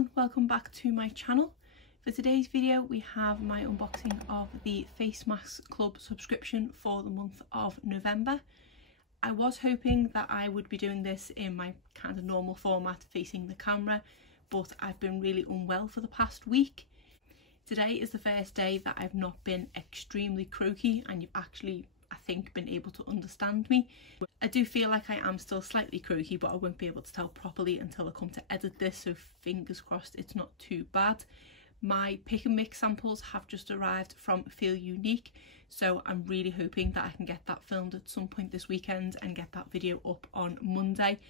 everyone, welcome back to my channel. For today's video we have my unboxing of the Face Mask Club subscription for the month of November. I was hoping that I would be doing this in my kind of normal format facing the camera, but I've been really unwell for the past week. Today is the first day that I've not been extremely croaky and you've actually, I think, been able to understand me. I do feel like I am still slightly croaky, but I won't be able to tell properly until I come to edit this, so fingers crossed it's not too bad. My pick and mix samples have just arrived from Feel Unique, so I'm really hoping that I can get that filmed at some point this weekend and get that video up on Monday.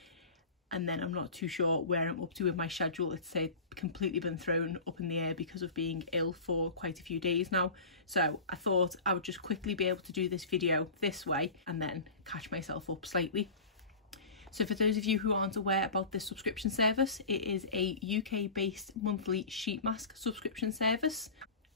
And then I'm not too sure where I'm up to with my schedule. It's completely been thrown up in the air because of being ill for quite a few days now. So I thought I would just quickly be able to do this video this way and then catch myself up slightly. So for those of you who aren't aware about this subscription service, it is a UK based monthly sheet mask subscription service.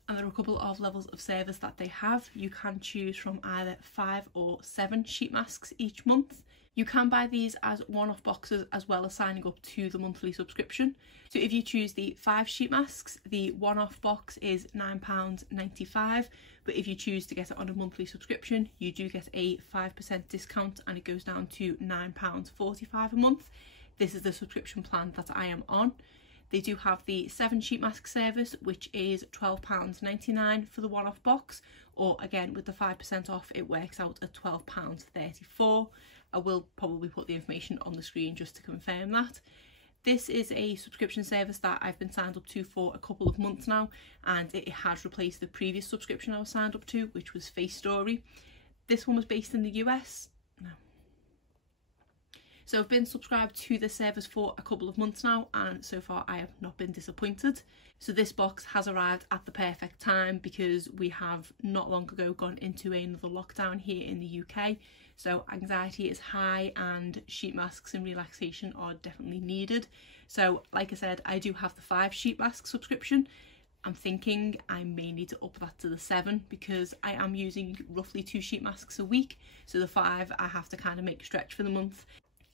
And there are a couple of levels of service that they have. You can choose from either 5 or 7 sheet masks each month. You can buy these as one-off boxes as well as signing up to the monthly subscription. So if you choose the 5 sheet masks, the one-off box is £9.95, but if you choose to get it on a monthly subscription, you do get a 5% discount and it goes down to £9.45 a month. This is the subscription plan that I am on. They do have the 7 sheet mask service, which is £12.99 for the one-off box, or again with the 5% off it works out at £12.34. I will probably put the information on the screen just to confirm that. This is a subscription service that I've been signed up to for a couple of months now, and it has replaced the previous subscription I was signed up to, which was FaceTory. This one was based in the US. No. So I've been subscribed to this service for a couple of months now, and so far I have not been disappointed. So this box has arrived at the perfect time because we have not long ago gone into another lockdown here in the UK. So anxiety is high and sheet masks and relaxation are definitely needed. So like I said, I do have the 5 sheet mask subscription. I'm thinking I may need to up that to the 7 because I am using roughly 2 sheet masks a week. So the 5 I have to kind of make a stretch for the month.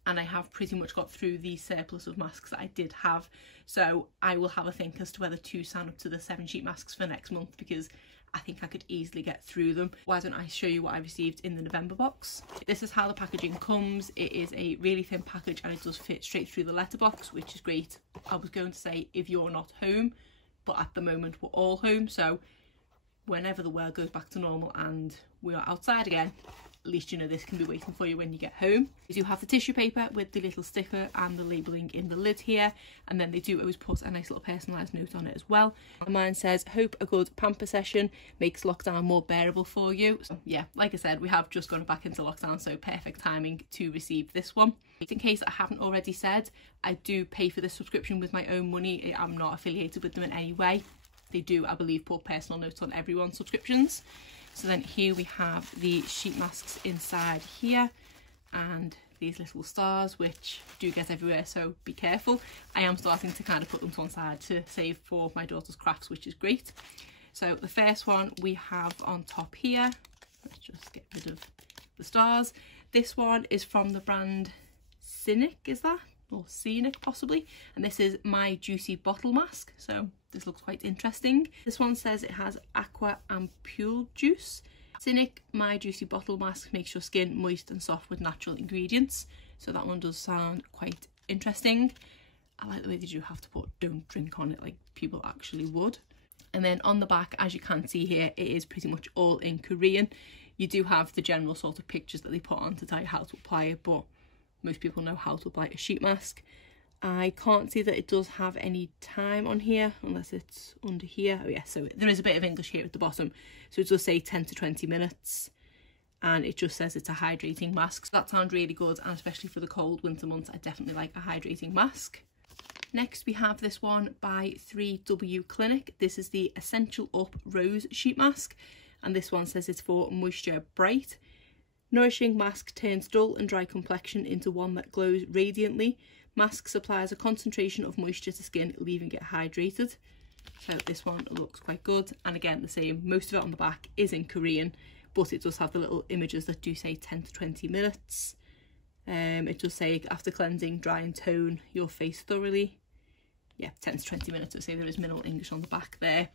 And I have pretty much got through the surplus of masks that I did have. So I will have a think as to whether to sign up to the 7 sheet masks for next month because I think I could easily get through them. Why don't I show you what I received in the November box? This is how the packaging comes. It is a really thin package and it does fit straight through the letterbox, which is great. I was going to say if you're not home, but at the moment we're all home. So whenever the world goes back to normal and we are outside again, at least you know this can be waiting for you when you get home. You do have the tissue paper with the little sticker and the labelling in the lid here, and then they do always put a nice little personalised note on it as well. And mine says, hope a good pamper session makes lockdown more bearable for you. So yeah, like I said, we have just gone back into lockdown, so perfect timing to receive this one. In case I haven't already said, I do pay for this subscription with my own money. I'm not affiliated with them in any way. They do, I believe, put personal notes on everyone's subscriptions. So then here we have the sheet masks inside here and these little stars, which do get everywhere, so be careful. I am starting to kind of put them to one side to save for my daughter's crafts, which is great. So the first one we have on top here, let's just get rid of the stars. This one is from the brand Cynic, is that? Or Scenic possibly, and this is My Juicy Bottle Mask, so this looks quite interesting. This one says it has aqua ampule juice. Cynic My Juicy Bottle Mask makes your skin moist and soft with natural ingredients, so that one does sound quite interesting. I like the way they do have to put don't drink on it like people actually would. And then on the back, as you can see here, it is pretty much all in Korean. You do have the general sort of pictures that they put on to tell you how to apply it, but most people know how to apply a sheet mask. I can't see that it does have any time on here unless it's under here. Oh yeah, so there is a bit of English here at the bottom. So it does say 10 to 20 minutes and it just says it's a hydrating mask. So that sounds really good, and especially for the cold winter months, I definitely like a hydrating mask. Next we have this one by 3W Clinic. This is the Essential Up Rose Sheet Mask, and this one says it's for Moisture Bright. Nourishing mask turns dull and dry complexion into one that glows radiantly. Mask supplies a concentration of moisture to skin, leaving it hydrated. So this one looks quite good, and again the same, most of it on the back is in Korean, but it does have the little images that do say 10 to 20 minutes. It does say after cleansing, dry and tone your face thoroughly. yeah, 10 to 20 minutes. So say there is minimal English on the back there.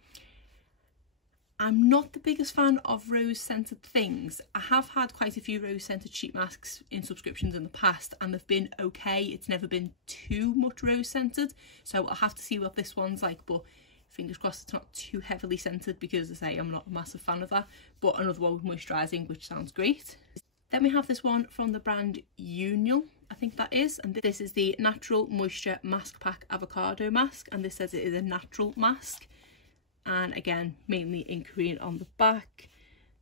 I'm not the biggest fan of rose scented things. I have had quite a few rose scented sheet masks in subscriptions in the past and they've been okay. It's never been too much rose scented, so I'll have to see what this one's like, but fingers crossed it's not too heavily scented, because as I say, I'm not a massive fan of that. But another one with moisturising, which sounds great. Then we have this one from the brand Union, I think that is, and this is the Natural Moisture Mask Pack Avocado Mask, and this says it is a natural mask. And again, mainly in Korean on the back,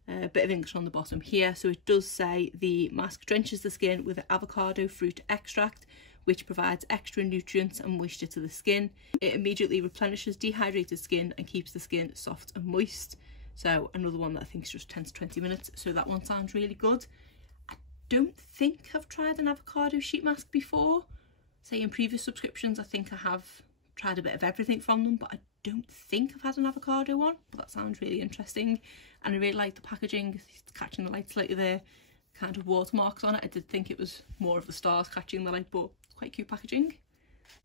a bit of English on the bottom here. So it does say the mask drenches the skin with avocado fruit extract, which provides extra nutrients and moisture to the skin. It immediately replenishes dehydrated skin and keeps the skin soft and moist. So another one that I think is just 10 to 20 minutes. So that one sounds really good. I don't think I've tried an avocado sheet mask before. Say in previous subscriptions, I think I have tried a bit of everything from them, but I don't think I've had an avocado one. But that sounds really interesting, and I really like the packaging. It's catching the light slightly there, kind of watermarks on it. I did think it was more of the stars catching the light, but it's quite cute packaging.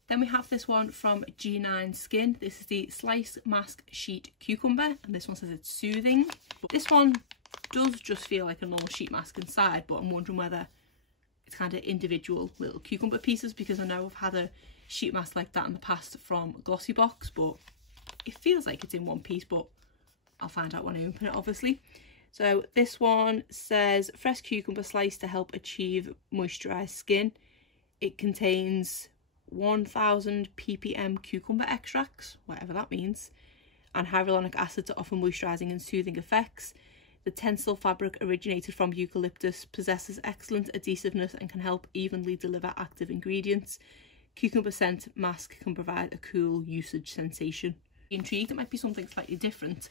Then we have this one from G9 Skin. This is the Slice Mask Sheet Cucumber, and this one says it's soothing. But this one does just feel like a normal sheet mask inside, but I'm wondering whether it's kind of individual little cucumber pieces, because I know I've had a sheet mask like that in the past from Glossybox, but it feels like it's in one piece, but I'll find out when I open it, obviously. So this one says fresh cucumber slice to help achieve moisturised skin. It contains 1000 ppm cucumber extracts, whatever that means, and hyaluronic acid to offer moisturising and soothing effects. The tensile fabric originated from eucalyptus possesses excellent adhesiveness and can help evenly deliver active ingredients. Cucumber scent mask can provide a cool usage sensation. Intrigued, it might be something slightly different.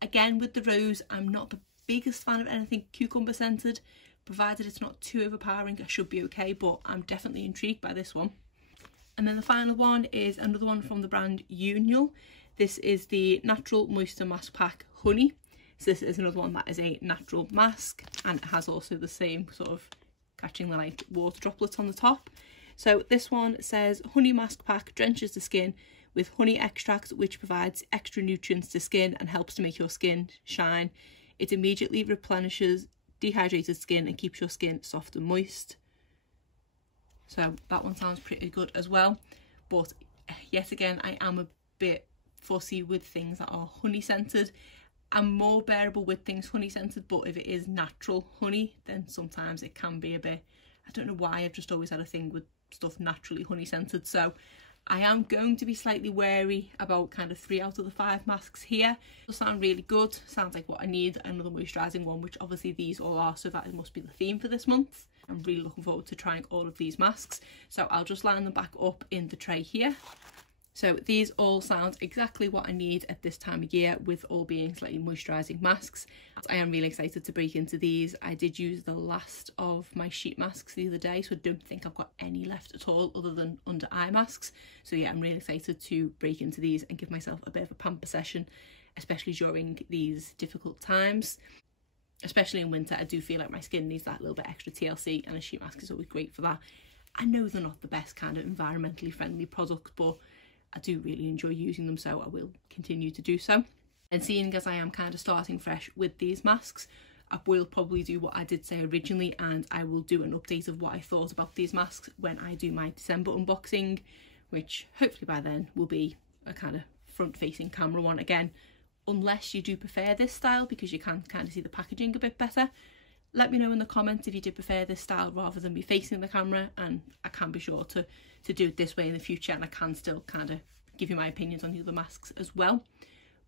Again, with the rose, I'm not the biggest fan of anything cucumber scented. Provided it's not too overpowering, I should be okay, but I'm definitely intrigued by this one. And then the final one is another one from the brand Union. This is the Natural Moisture Mask Pack Honey. So this is another one that is a natural mask, and it has also the same sort of catching the light water droplets on the top. So this one says honey mask pack drenches the skin with honey extract, which provides extra nutrients to skin and helps to make your skin shine. It immediately replenishes dehydrated skin and keeps your skin soft and moist. So that one sounds pretty good as well. But yet again, I am a bit fussy with things that are honey scented. I'm more bearable with things honey scented, but if it is natural honey, then sometimes it can be a bit, I don't know why, I've just always had a thing with stuff naturally honey scented. So I am going to be slightly wary about kind of 3 out of the 5 masks here. They sound really good, sounds like what I need. Another moisturising one, which obviously these all are, so that must be the theme for this month. I'm really looking forward to trying all of these masks. So I'll just line them back up in the tray here. So these all sound exactly what I need at this time of year, with all being slightly moisturising masks. I am really excited to break into these. I did use the last of my sheet masks the other day, so I don't think I've got any left at all other than under eye masks. So yeah, I'm really excited to break into these and give myself a bit of a pamper session, especially during these difficult times. Especially in winter, I do feel like my skin needs that little bit extra TLC, and a sheet mask is always great for that. I know they're not the best kind of environmentally friendly product, but I do really enjoy using them, so I will continue to do so. And seeing as I am kind of starting fresh with these masks, I will probably do what I did say originally, and I will do an update of what I thought about these masks when I do my December unboxing, which hopefully by then will be a kind of front-facing camera one again, unless you do prefer this style, because you can kind of see the packaging a bit better. Let me know in the comments if you did prefer this style rather than me facing the camera, and I can be sure to do it this way in the future, and I can still kind of give you my opinions on the other masks as well.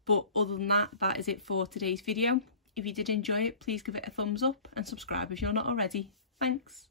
But other than that, that is it for today's video. If you did enjoy it, please give it a thumbs up and subscribe if you're not already. Thanks.